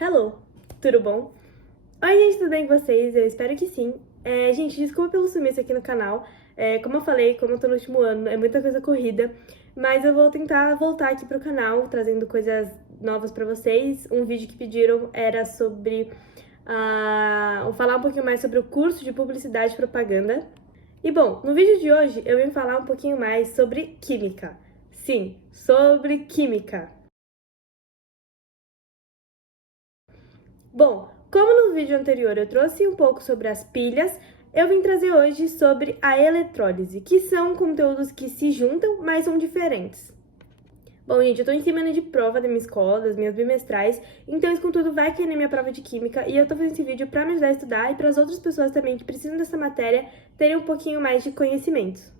Hello, tudo bom? Oi, gente, tudo bem com vocês? Eu espero que sim. Gente, desculpa pelo sumiço aqui no canal. Como eu falei, como eu tô no último ano, é muita coisa corrida. Mas eu vou tentar voltar aqui pro canal, trazendo coisas novas pra vocês. Um vídeo que pediram era sobre... vou falar um pouquinho mais sobre o curso de Publicidade e Propaganda. E bom, no vídeo de hoje eu vim falar um pouquinho mais sobre Química. Sim, sobre Química. Bom, como no vídeo anterior eu trouxe um pouco sobre as pilhas, eu vim trazer hoje sobre a eletrólise, que são conteúdos que se juntam, mas são diferentes. Bom, gente, eu tô em semana de prova da minha escola, das minhas bimestrais, então isso contudo vai cair na minha prova de Química e eu tô fazendo esse vídeo pra me ajudar a estudar e para as outras pessoas também que precisam dessa matéria terem um pouquinho mais de conhecimentos.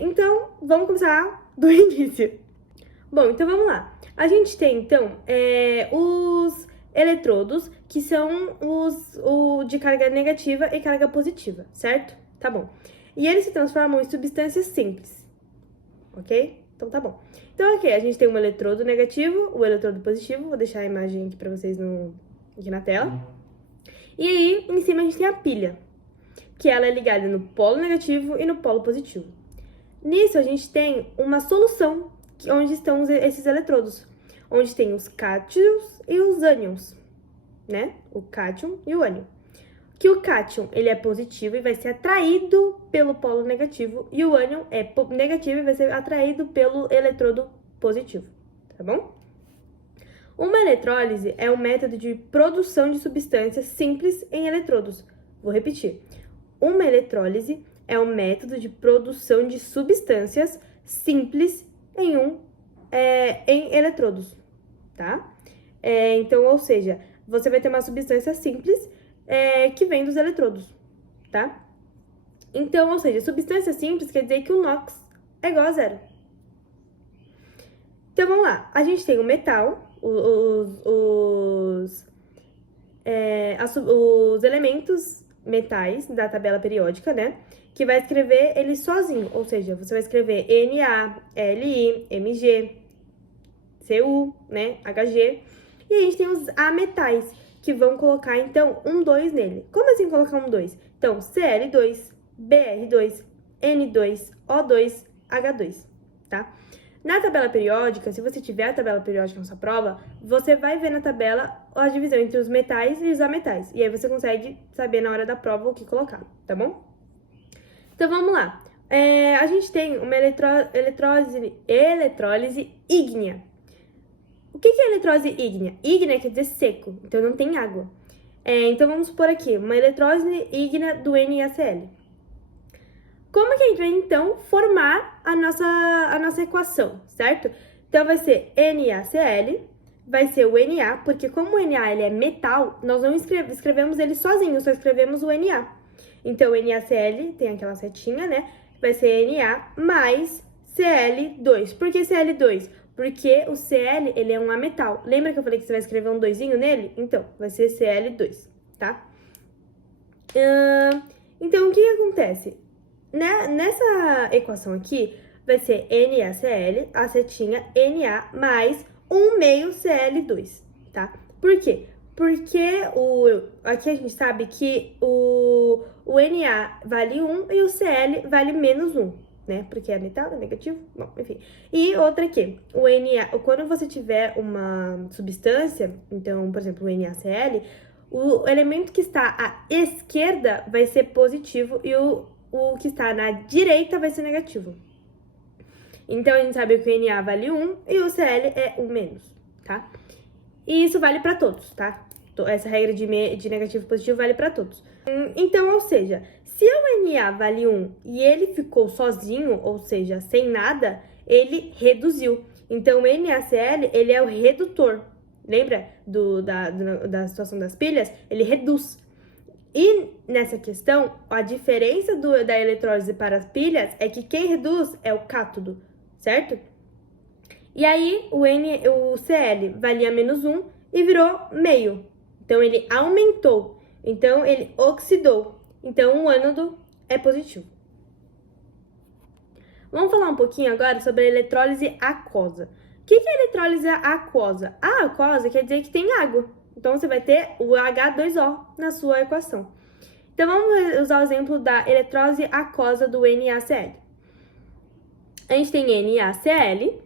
Então, vamos começar do início. Bom, então vamos lá. A gente tem, então, os eletrodos, que são o de carga negativa e carga positiva, certo? Tá bom. E eles se transformam em substâncias simples, ok? Então tá bom. Então, ok, a gente tem um eletrodo negativo, o eletrodo positivo, vou deixar a imagem aqui pra vocês aqui na tela. E aí, em cima a gente tem a pilha, que ela é ligada no polo negativo e no polo positivo. Nisso, a gente tem uma solução onde estão esses eletrodos, onde tem os cátions e os ânions, né? O cátion e o ânion. Que o cátion, ele é positivo e vai ser atraído pelo polo negativo, e o ânion é negativo e vai ser atraído pelo eletrodo positivo, tá bom? Uma eletrólise é um método de produção de substâncias simples em eletrodos. Vou repetir. Uma eletrólise é um método de produção de substâncias simples em eletrodos, tá? Então, ou seja, você vai ter uma substância simples que vem dos eletrodos, tá? Então, ou seja, substância simples quer dizer que o NOx é igual a zero. Então, vamos lá. A gente tem o metal, os elementos metais da tabela periódica, né? Que vai escrever ele sozinho, ou seja, você vai escrever Na, Li, Mg, Cu, né? Hg. E a gente tem os ametais, que vão colocar, então, um 2 nele. Como assim colocar um 2? Então, Cl2, Br2, N2, O2, H2, tá? Na tabela periódica, se você tiver a tabela periódica na sua prova, você vai ver na tabela a divisão entre os metais e os ametais. E aí você consegue saber na hora da prova o que colocar, tá bom? Então vamos lá. A gente tem uma eletrólise ígnea. O que é eletrólise ígnea? Ígnea quer dizer seco, então não tem água. Então vamos supor aqui, uma eletrólise ígnea do NaCl. Como que a gente vai, então, formar a nossa equação, certo? Então, vai ser NaCl, vai ser o Na, porque como o Na ele é metal, nós não escrevemos ele sozinho, só escrevemos o Na. Então, NaCl tem aquela setinha, né? Vai ser Na mais Cl2. Por que Cl2? Porque o Cl, ele é um ametal. Lembra que eu falei que você vai escrever um doisinho nele? Então, vai ser Cl2, tá? Então, o que acontece? Nessa equação aqui, vai ser NaCl, a setinha, Na mais 1 meio Cl2, tá? Por quê? Porque aqui a gente sabe que o Na vale 1 e o Cl vale menos 1, né? Porque é metal, é negativo, bom, enfim. E outra aqui, quando você tiver uma substância, então, por exemplo, o NaCl, o elemento que está à esquerda vai ser positivo e o que está na direita vai ser negativo. Então, a gente sabe que o Na vale 1 e o Cl é 1 menos, tá? E isso vale para todos, tá? Essa regra de negativo e positivo vale para todos. Então, ou seja, se o Na vale 1 e ele ficou sozinho, ou seja, sem nada, ele reduziu. Então, o NaCl, ele é o redutor. Lembra da situação das pilhas? Ele reduz. E nessa questão, a diferença da eletrólise para as pilhas é que quem reduz é o cátodo, certo? E aí, o Cl valia menos 1 e virou meio. Então, ele aumentou. Então, ele oxidou. Então, o ânodo é positivo. Vamos falar um pouquinho agora sobre a eletrólise aquosa. O que é a eletrólise aquosa? A aquosa quer dizer que tem água. Então, você vai ter o H2O na sua equação. Então, vamos usar o exemplo da eletrólise aquosa do NaCl. A gente tem NaCl,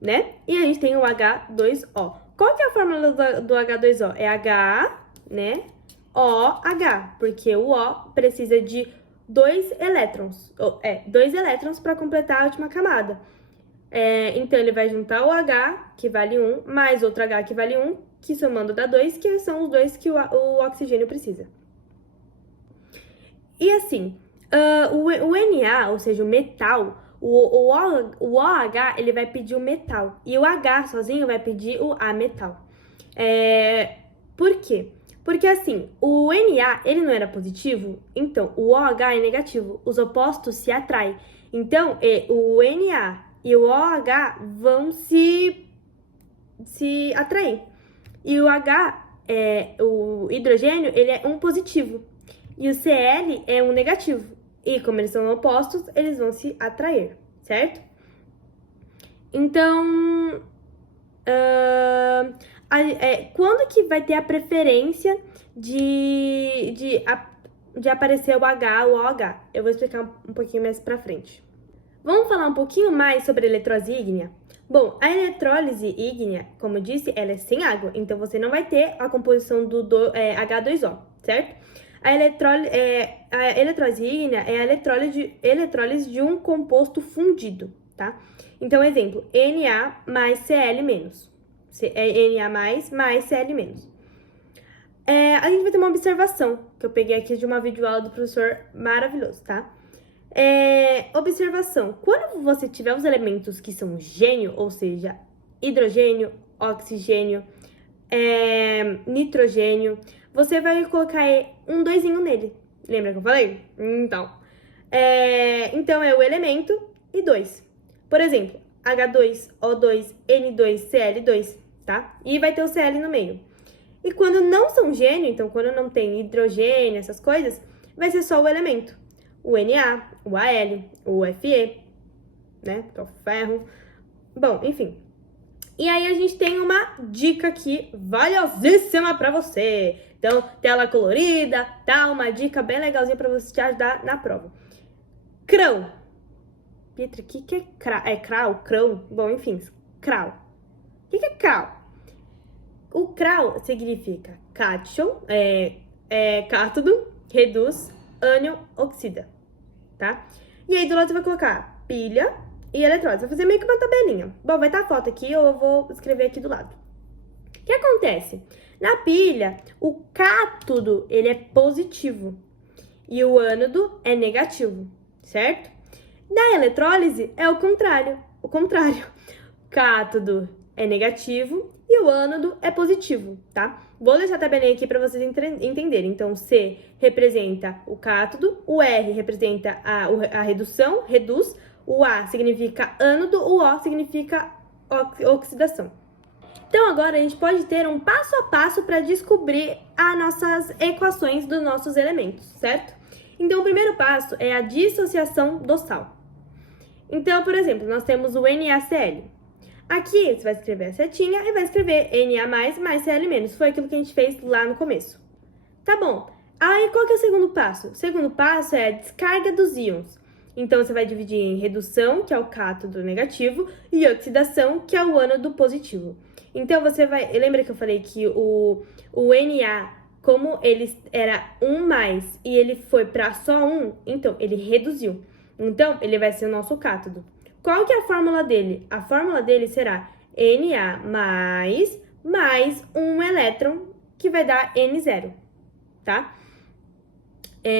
né? E a gente tem o H2O. Qual que é a fórmula do H2O? É H, né? OH, porque o O precisa de 2 elétrons. Dois elétrons para completar a última camada. Então, ele vai juntar o H, que vale 1, mais outro H, que vale 1, que somando dá 2, que são os dois que o oxigênio precisa. E assim, o Na, ou seja, o metal, o OH, ele vai pedir o metal. E o H sozinho vai pedir o ametal. Por quê? Porque assim, o Na, ele não era positivo, então o OH é negativo. Os opostos se atraem. Então, o Na e o OH vão se atrair. E o H, o hidrogênio, ele é um positivo. E o Cl é um negativo. E como eles são opostos, eles vão se atrair, certo? Então, quando que vai ter a preferência de aparecer o H ou o OH? Eu vou explicar um pouquinho mais pra frente. Vamos falar um pouquinho mais sobre a eletrólise ígnea? Bom, a eletrólise ígnea, como eu disse, ela é sem água, então você não vai ter a composição do H2O, certo? A eletrólise ígnea é a eletrólise de um composto fundido, tá? Então, exemplo, Na mais Cl menos. Na mais Cl menos. A gente vai ter uma observação, que eu peguei aqui de uma videoaula do professor maravilhoso, tá? Observação, quando você tiver os elementos que são gênio, ou seja, hidrogênio, oxigênio, nitrogênio, você vai colocar um doisinho nele. Lembra que eu falei? Então, é o elemento e 2. Por exemplo, H2, O2, N2, Cl2, tá? E vai ter o Cl no meio. E quando não são gênio, então quando não tem hidrogênio, essas coisas, vai ser só o elemento. O Na, o Al, o Fe, né? Que é o ferro. Bom, enfim. E aí a gente tem uma dica aqui valiosíssima pra você. Então, tela colorida, tá? Uma dica bem legalzinha pra você te ajudar na prova. Crão. Pietra, o que é crau? É crau? Crão? Bom, enfim, crau. O que é crau? O crau significa cátion, cátodo, reduz, ânion, oxida, tá? E aí do lado você vai colocar pilha e eletrólise. Vai fazer meio que uma tabelinha. Bom, vai estar a foto aqui, ou eu vou escrever aqui do lado. O que acontece? Na pilha, o cátodo, ele é positivo e o ânodo é negativo, certo? Na eletrólise, é o contrário. O cátodo é negativo e o ânodo é positivo, tá? Vou deixar a tabelinha aqui para vocês entenderem. Então, C representa o cátodo, o R representa a redução, reduz, o A significa ânodo, o O significa oxidação. Então, agora a gente pode ter um passo a passo para descobrir as nossas equações dos nossos elementos, certo? Então, o primeiro passo é a dissociação do sal. Então, por exemplo, nós temos o NaCl. Aqui, você vai escrever a setinha e vai escrever Na mais Cl-. Foi aquilo que a gente fez lá no começo. Tá bom. Aí, qual que é o segundo passo? O segundo passo é a descarga dos íons. Então, você vai dividir em redução, que é o cátodo negativo, e oxidação, que é o ânodo positivo. Então, você vai... Lembra que eu falei que o Na, como ele era 1+, e ele foi para só 1, então, ele reduziu. Então, ele vai ser o nosso cátodo. Qual que é a fórmula dele? A fórmula dele será Na mais um elétron, que vai dar N0, tá?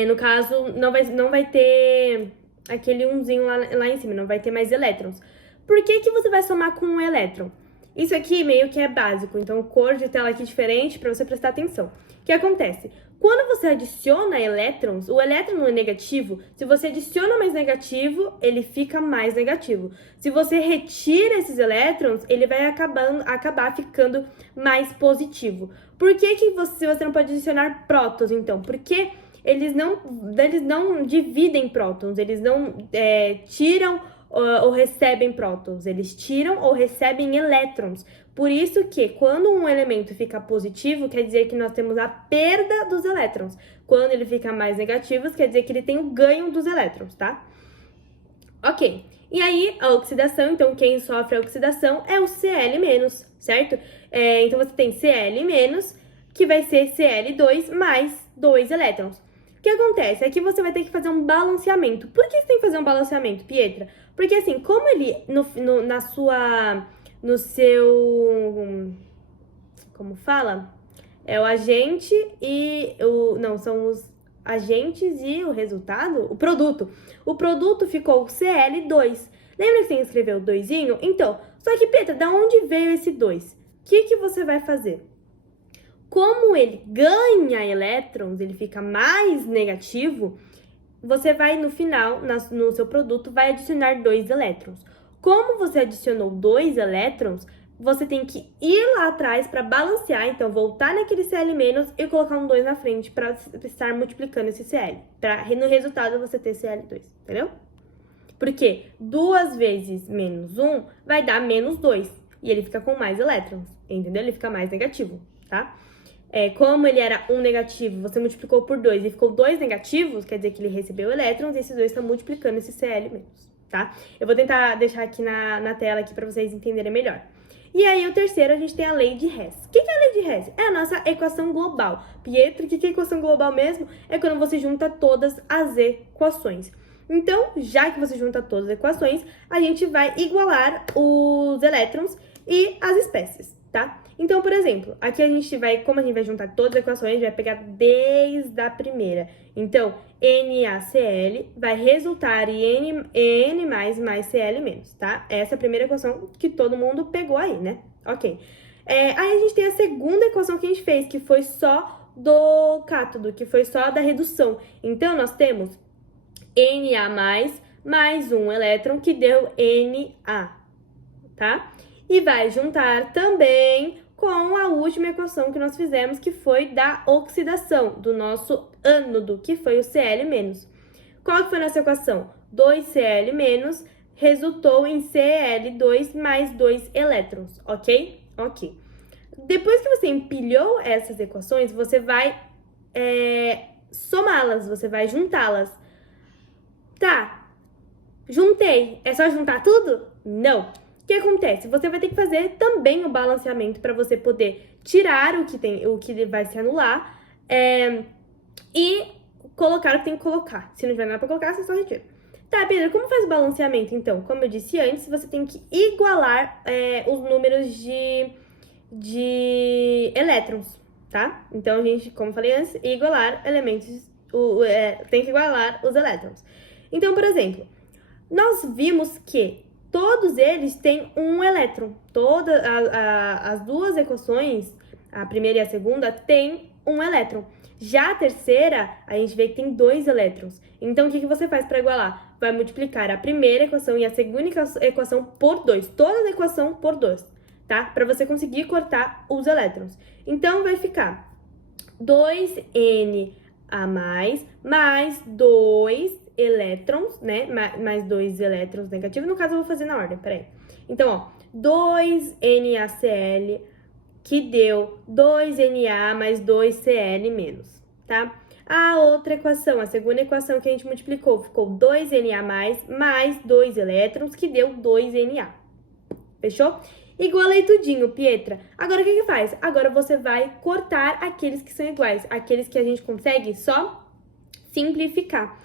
No caso, não vai ter aquele umzinho lá em cima, não vai ter mais elétrons. Por que que você vai somar com um elétron? Isso aqui meio que é básico, então cor de tela aqui diferente para você prestar atenção. O que acontece? Quando você adiciona elétrons, o elétron não é negativo. Se você adiciona mais negativo, ele fica mais negativo. Se você retira esses elétrons, ele vai acabar ficando mais positivo. Por que você não pode adicionar prótons, então? Porque eles não dividem prótons, eles não tiram ou recebem prótons? Eles tiram ou recebem elétrons. Por isso que quando um elemento fica positivo, quer dizer que nós temos a perda dos elétrons. Quando ele fica mais negativo, quer dizer que ele tem o ganho dos elétrons, tá? Ok. E aí, a oxidação, então quem sofre a oxidação é o Cl-, certo? Então você tem Cl-, que vai ser Cl2 mais 2 elétrons. O que acontece? É que você vai ter que fazer um balanceamento. Por que você tem que fazer um balanceamento, Pietra? Porque assim, como ele, no seu, como fala? É o agente e são os agentes e o resultado, o produto. O produto ficou Cl2. Lembra que você escreveu 2? Então, só que, Petra, da onde veio esse 2? O que você vai fazer? Como ele ganha elétrons, ele fica mais negativo, você vai, no final, no seu produto, vai adicionar 2 elétrons. Como você adicionou 2 elétrons, você tem que ir lá atrás para balancear, então voltar naquele Cl- e colocar um 2 na frente para estar multiplicando esse Cl. Para no resultado você ter Cl2, entendeu? Porque 2 vezes menos 1 vai dar menos 2. E ele fica com mais elétrons, entendeu? Ele fica mais negativo, tá? Como ele era 1 negativo, você multiplicou por 2 e ficou 2 negativos, quer dizer que ele recebeu elétrons e esses 2 estão multiplicando esse Cl-, tá? Eu vou tentar deixar aqui na tela aqui para vocês entenderem melhor. E aí, o terceiro, a gente tem a lei de Hess. O que é a lei de Hess? É a nossa equação global. Pietro, o que é equação global mesmo? É quando você junta todas as equações. Então, já que você junta todas as equações, a gente vai igualar os elétrons e as espécies, tá? Então, por exemplo, aqui como a gente vai juntar todas as equações, a gente vai pegar desde a primeira. Então, NaCl vai resultar em N mais Cl-, tá? Essa é a primeira equação que todo mundo pegou aí, né? Ok. Aí a gente tem a segunda equação que a gente fez, que foi só do cátodo, que foi só da redução. Então, nós temos Na mais um elétron, que deu Na, tá? E vai juntar também com a última equação que nós fizemos, que foi da oxidação do nosso ânodo, que foi o Cl-. Qual que foi a nossa equação? 2Cl- resultou em Cl2 mais 2 elétrons, ok? Ok. Depois que você empilhou essas equações, você vai somá-las, você vai juntá-las. Tá, juntei. É só juntar tudo? Não. O que acontece? Você vai ter que fazer também o balanceamento para você poder tirar o que vai se anular e colocar o que tem que colocar. Se não tiver nada para colocar, você só retira. Tá, Pedro, como faz o balanceamento, então? Como eu disse antes, você tem que igualar os números de elétrons, tá? Então, a gente, como eu falei antes, igualar elementos, tem que igualar os elétrons. Então, por exemplo, nós vimos que todos eles têm um elétron. As duas equações, a primeira e a segunda, têm um elétron. Já a terceira, a gente vê que tem 2 elétrons. Então, o que você faz para igualar? Vai multiplicar a primeira equação e a segunda equação por 2. Toda a equação por 2, tá? Para você conseguir cortar os elétrons. Então, vai ficar 2Na mais 2 elétrons, né? Mais 2 elétrons negativos. No caso, eu vou fazer na ordem, peraí. Então, ó, 2NaCl, que deu 2Na mais 2Cl-, tá? A outra equação, a segunda equação que a gente multiplicou, ficou 2Na mais 2 elétrons, que deu 2Na. Fechou? Igualei tudinho, Pietra. Agora, o que faz? Agora, você vai cortar aqueles que são iguais, aqueles que a gente consegue só simplificar.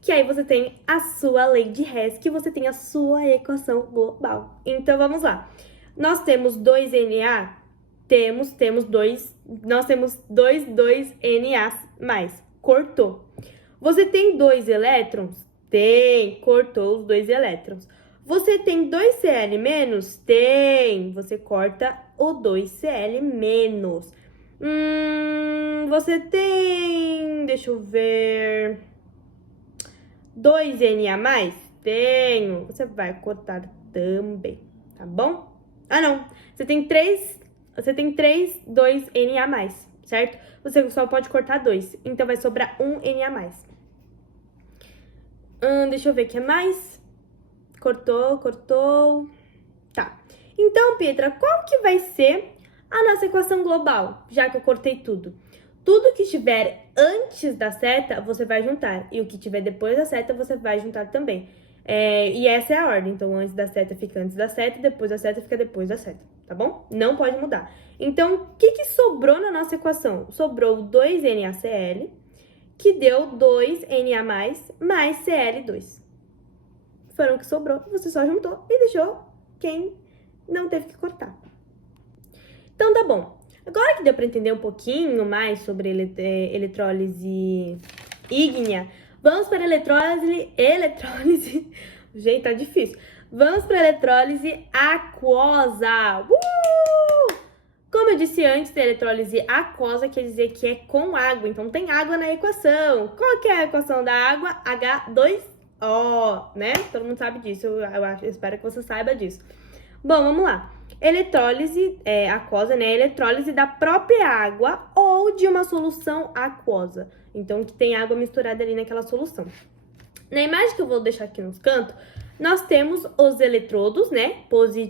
Que aí você tem a sua lei de Hess, que você tem a sua equação global. Então, vamos lá. Nós temos 2Na, nós temos 2Na+, cortou. Você tem 2 elétrons? Tem, cortou os 2 elétrons. Você tem 2Cl-? Tem, você corta o 2Cl-. Você tem, deixa eu ver, 2Na+? Tenho. Você vai cortar também, tá bom? Ah, não. Você tem 3 2Na+, certo? Você só pode cortar 2. Então, vai sobrar 1Na+. Deixa eu ver o que é mais. Cortou. Tá. Então, Pietra, qual que vai ser a nossa equação global? Já que eu cortei tudo. Tudo que estiver antes da seta, você vai juntar. E o que estiver depois da seta, você vai juntar também. E essa é a ordem. Então, antes da seta fica antes da seta, depois da seta fica depois da seta, tá bom? Não pode mudar. Então, o que sobrou na nossa equação? Sobrou 2NaCl, que deu 2Na+, mais Cl2. Foram o que sobrou, você só juntou e deixou quem não teve que cortar. Então, tá bom. Agora que deu para entender um pouquinho mais sobre eletrólise ígnea, vamos para eletrólise. Gente, tá difícil. Vamos para eletrólise aquosa. Como eu disse antes, a eletrólise aquosa quer dizer que é com água. Então, tem água na equação. Qual que é a equação da água? H2O, né? Todo mundo sabe disso. Eu espero que você saiba disso. Bom, vamos lá. Eletrólise aquosa, né? Eletrólise da própria água ou de uma solução aquosa. Então, que tem água misturada ali naquela solução. Na imagem que eu vou deixar aqui nos cantos, nós temos os eletrodos, né?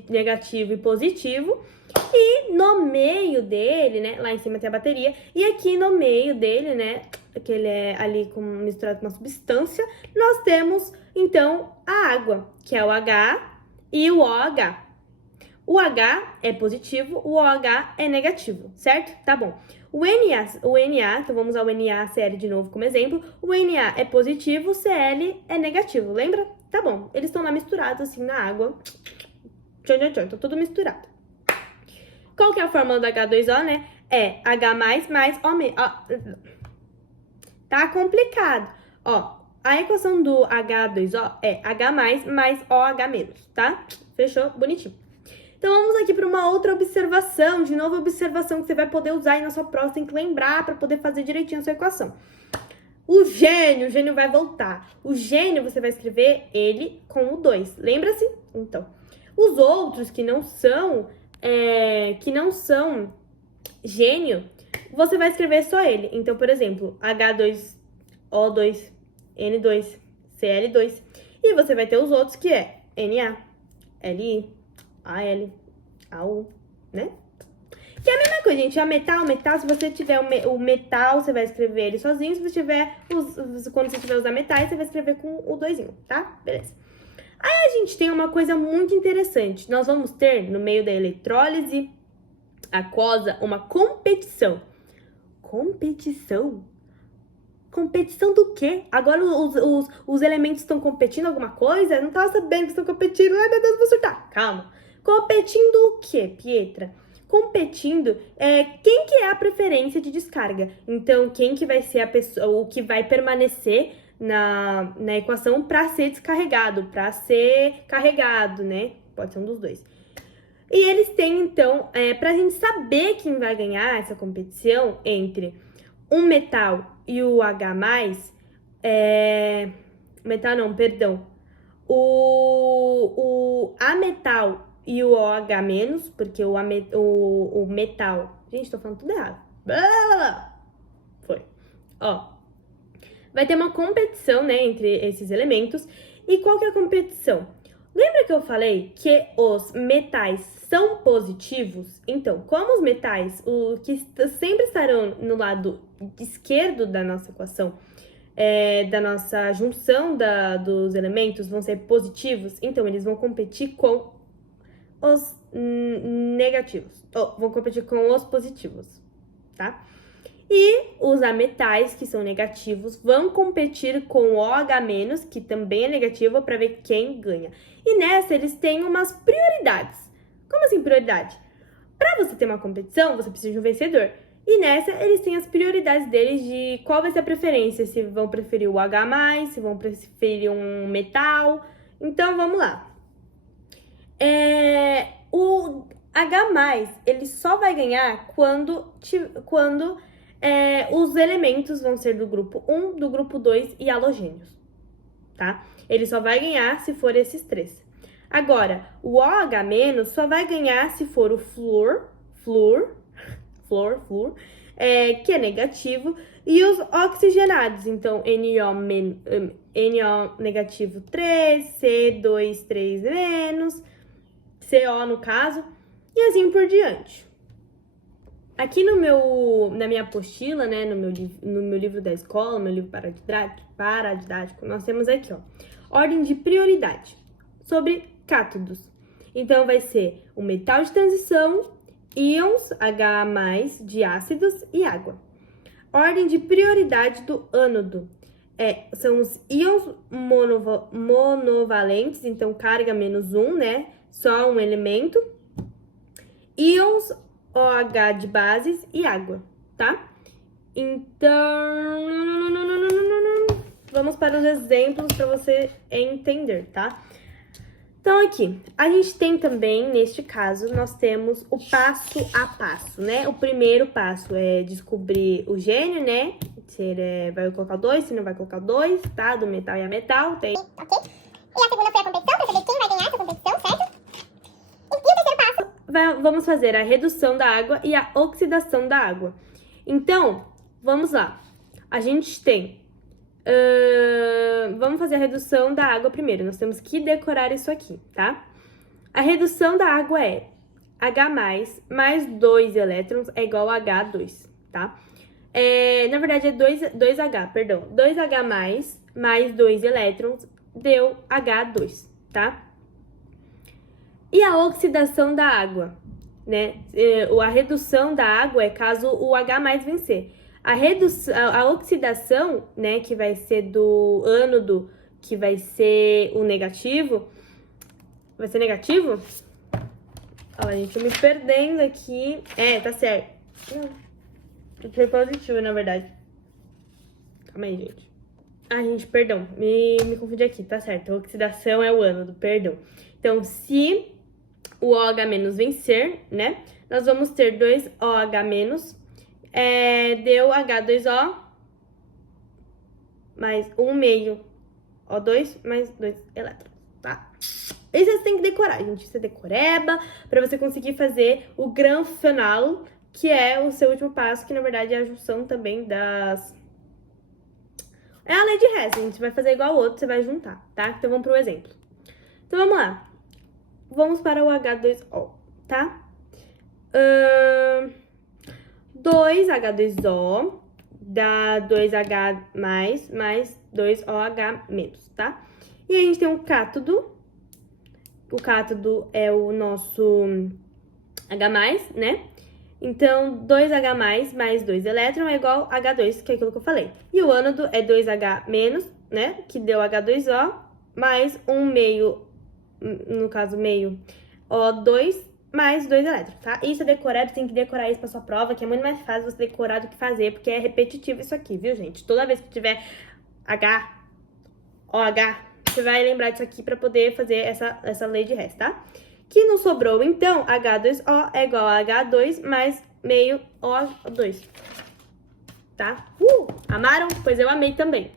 Negativo e positivo. E no meio dele, né? Lá em cima tem a bateria. E aqui no meio dele, né? Que ele é ali misturado com uma substância. Nós temos, então, a água, que é o H e o OH. O H é positivo, o OH é negativo, certo? Tá bom. O Na, então vamos usar o NaCl de novo como exemplo. O Na é positivo, o Cl é negativo, lembra? Tá bom. Eles estão lá misturados assim na água. Tá tudo misturado. Qual que é a fórmula do H2O, né? É H+, mais O-. Tá complicado. Ó, a equação do H2O é H+, mais OH-, tá? Fechou? Bonitinho. Então, vamos aqui para uma outra observação. De novo, observação que você vai poder usar aí na sua prova. Você tem que lembrar para poder fazer direitinho a sua equação. O gênio vai voltar. O gênio, você vai escrever ele com o 2. Lembra-se? Então, os outros que não são gênio, você vai escrever só ele. Então, por exemplo, H2O2, N2, Cl2. E você vai ter os outros que é Na, Li, Al, Au, né? Que é a mesma coisa, gente. Metal, se você tiver o metal, você vai escrever ele sozinho. Se você tiver quando você tiver usar metais, você vai escrever com o 2, tá? Beleza. Aí a gente tem uma coisa muito interessante. Nós vamos ter, no meio da eletrólise aquosa, uma competição. Competição? Competição do quê? Agora os elementos estão competindo alguma coisa? Eu não tava sabendo que estão competindo. Ai, meu Deus, vou surtar. Calma. Competindo o quê, Pietra? Competindo quem que é a preferência de descarga. Então, quem que vai ser a pessoa, o que vai permanecer na equação para ser descarregado, para ser carregado, né? Pode ser um dos dois. E eles têm, então, para a gente saber quem vai ganhar essa competição entre um metal e o H+, metal não, perdão, o ametal e o OH-, porque o metal... Gente, tô falando tudo errado. Foi. Ó, vai ter uma competição, né, entre esses elementos. E qual que é a competição? Lembra que eu falei que os metais são positivos? Então, como os metais, que sempre estarão no lado esquerdo da nossa equação, da nossa junção dos elementos, vão ser positivos, então eles vão competir com os negativos, vão competir com os positivos, tá? E os ametais, que são negativos, vão competir com o OH-, que também é negativo, para ver quem ganha. E nessa, eles têm umas prioridades. Como assim prioridade? Para você ter uma competição, você precisa de um vencedor. E nessa, eles têm as prioridades deles de qual vai ser a preferência. Se vão preferir o H+, se vão preferir um metal. Então, vamos lá. O H+, ele só vai ganhar quando os elementos vão ser do grupo 1, do grupo 2 e halogênios, tá? Ele só vai ganhar se for esses três. Agora, o OH- só vai ganhar se for o flúor, que é negativo, e os oxigenados, então NO negativo 3, C2 3 menos, CO no caso, e assim por diante. Aqui na minha apostila, né, no meu livro da escola, meu livro paradidático, nós temos aqui, ó, ordem de prioridade sobre cátodos. Então, vai ser o metal de transição, íons H+ de ácidos e água. Ordem de prioridade do ânodo são os íons monovalentes, então carga -1, né? Só um elemento. Íons OH de bases e água, tá? Então, vamos para os exemplos para você entender, tá? Então, aqui, a gente tem também, neste caso, nós temos o passo a passo, né? O primeiro passo é descobrir o gênio, né? Se ele vai colocar o 2, se não vai colocar o 2, tá? Do metal e a metal, tem. Ok. E a segunda foi a competição, pra saber quem vai ganhar essa competição, certo? E o terceiro passo? Vamos fazer a redução da água e a oxidação da água. Então, vamos lá. A gente tem... vamos fazer a redução da água primeiro. Nós temos que decorar isso aqui, tá? A redução da água é H+, mais 2 elétrons é igual a H2, tá? Na verdade, é 2H, perdão. 2H+, mais 2 elétrons deu H2, tá? E a oxidação da água, né? A redução da água é caso o H+ vencer. A oxidação, né, que vai ser do ânodo, que vai ser o negativo. Vai ser negativo? Olha, gente, eu me perdendo aqui. Tá certo. Foi positivo, na verdade. Calma aí, gente. Gente, perdão. Me confundi aqui, tá certo. A oxidação é o ânodo, perdão. Então, se o OH- vencer, né, nós vamos ter 2 OH-, deu H2O mais 1/2 O2 mais 2 elétrons, tá? Isso você tem que decorar, gente. Isso é decoreba pra você conseguir fazer o gran final, que é o seu último passo, que na verdade é a junção também das... É a lei de Hess, a gente vai fazer igual ao outro, você vai juntar, tá? Então vamos pro exemplo. Então vamos lá. Vamos para o H2O, tá? 2H2O dá 2H+, mais 2OH-, tá? E aí a gente tem um cátodo. O cátodo é o nosso H+, né? Então, 2H+, mais 2 elétrons é igual a H2, que é aquilo que eu falei. E o ânodo é 2H-, né? Que deu H2O, mais 1/2, no caso, meio O2, mais 2 elétrons, tá? Isso é decorado, tem que decorar isso pra sua prova, que é muito mais fácil você decorar do que fazer, porque é repetitivo isso aqui, viu, gente? Toda vez que tiver OH, você vai lembrar disso aqui pra poder fazer essa lei de Hess, tá? Que não sobrou, então, H2O é igual a H2 mais meio O2, tá? Amaram? Pois eu amei também.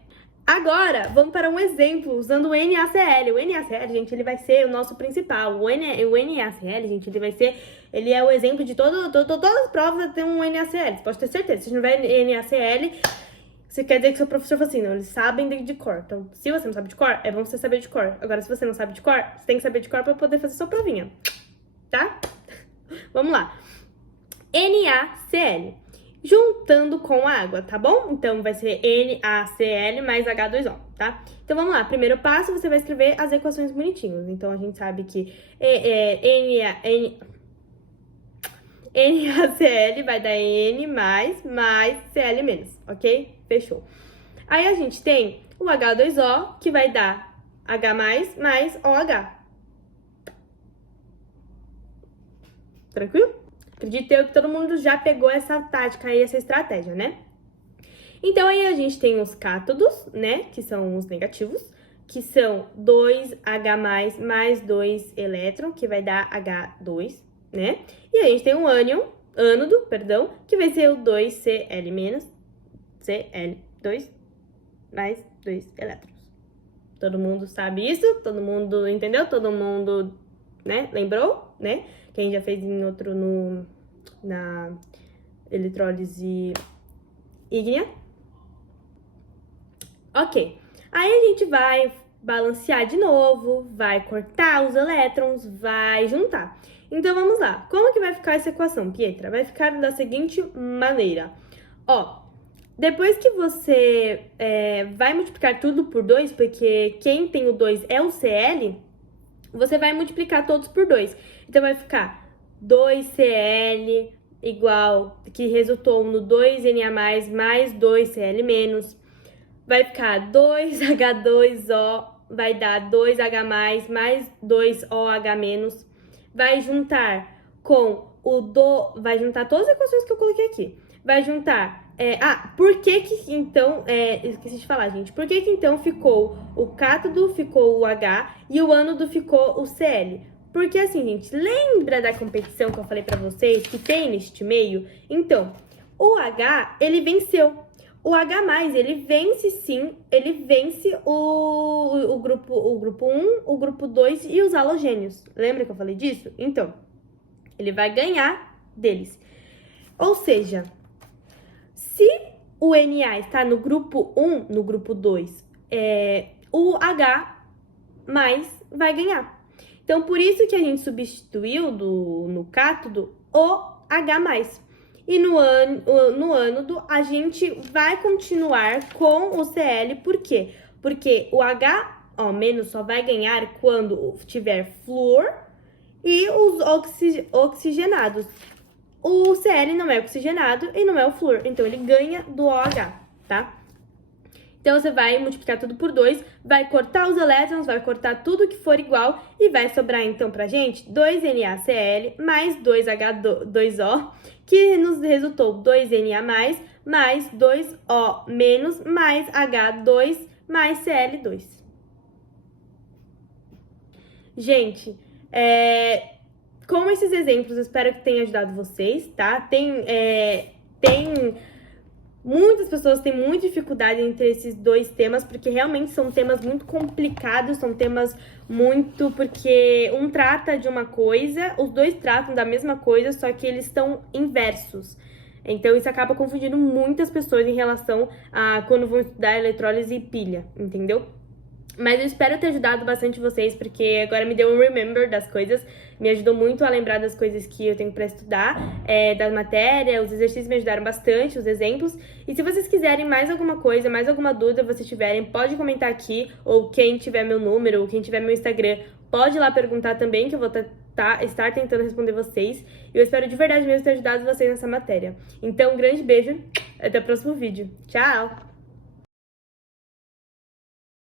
Agora, vamos para um exemplo usando o NaCl. O NaCl, gente, ele vai ser o nosso principal. O NaCl, gente, ele é o exemplo de todas as provas tem um NaCl. Você pode ter certeza. Se não tiver NaCl, você quer dizer que seu professor falou assim, não, eles sabem de cor. Então, se você não sabe de cor, é bom você saber de cor. Agora, se você não sabe de cor, você tem que saber de cor para poder fazer sua provinha, tá? Vamos lá. NaCl. Juntando com a água, tá bom? Então, vai ser NaCl mais H2O, tá? Então, vamos lá. Primeiro passo, você vai escrever as equações bonitinhas. Então, a gente sabe que NaCl vai dar N mais Cl menos, ok? Fechou. Aí, a gente tem o H2O, que vai dar H mais OH. Tranquilo? Acredito eu que todo mundo já pegou essa tática aí, essa estratégia, né? Então, aí a gente tem os cátodos, né? Que são os negativos, que são 2H+, mais 2 elétrons, que vai dar H2, né? E aí a gente tem um ânodo, perdão, que vai ser o 2Cl-, Cl2, mais 2 elétrons. Todo mundo sabe isso? Todo mundo entendeu? Todo mundo, né? Lembrou, né? Que a gente já fez em outro eletrólise ígnea. Ok. Aí a gente vai balancear de novo, vai cortar os elétrons, vai juntar. Então, vamos lá. Como que vai ficar essa equação, Pietra? Vai ficar da seguinte maneira. Ó, depois que você vai multiplicar tudo por 2, porque quem tem o 2 é o Cl, você vai multiplicar todos por 2. Então, vai ficar 2Cl igual, que resultou no 2Na+, mais 2Cl-. Vai ficar 2H2O, vai dar 2H+, mais 2OH-. Vai juntar com vai juntar todas as equações que eu coloquei aqui. Vai juntar... por que que então... esqueci de falar, gente. Por que que então ficou o cátodo, ficou o H e o ânodo ficou o Cl? Porque assim, gente, lembra da competição que eu falei pra vocês que tem neste meio? Então, o H, ele venceu. O H+, ele vence sim, ele vence o grupo 1, o grupo 2 e os halogênios. Lembra que eu falei disso? Então, ele vai ganhar deles. Ou seja, se o Na está no grupo 1, no grupo 2, o H+ vai ganhar. Então, por isso que a gente substituiu no cátodo o H+. E no ânodo, a gente vai continuar com o Cl, por quê? Porque o H- só vai ganhar quando tiver flúor e os oxigenados. O Cl não é oxigenado e não é o flúor, então ele ganha do OH, tá? Então, você vai multiplicar tudo por 2, vai cortar os elétrons, vai cortar tudo que for igual e vai sobrar, então, pra gente 2NaCl mais 2H2O, que nos resultou 2Na+, mais 2O- mais H2 mais Cl2. Gente, com esses exemplos, eu espero que tenha ajudado vocês, tá? Muitas pessoas têm muita dificuldade entre esses dois temas, porque realmente são temas muito complicados, são temas muito... Porque um trata de uma coisa, os dois tratam da mesma coisa, só que eles estão inversos. Então, isso acaba confundindo muitas pessoas em relação a quando vão estudar eletrólise e pilha, entendeu? Mas eu espero ter ajudado bastante vocês, porque agora me deu um remember das coisas, me ajudou muito a lembrar das coisas que eu tenho pra estudar, da matéria, os exercícios me ajudaram bastante, os exemplos. E se vocês quiserem mais alguma coisa, mais alguma dúvida vocês tiverem, pode comentar aqui, ou quem tiver meu número, ou quem tiver meu Instagram, pode ir lá perguntar também, que eu vou estar tentando responder vocês. E eu espero de verdade mesmo ter ajudado vocês nessa matéria. Então, um grande beijo, até o próximo vídeo. Tchau!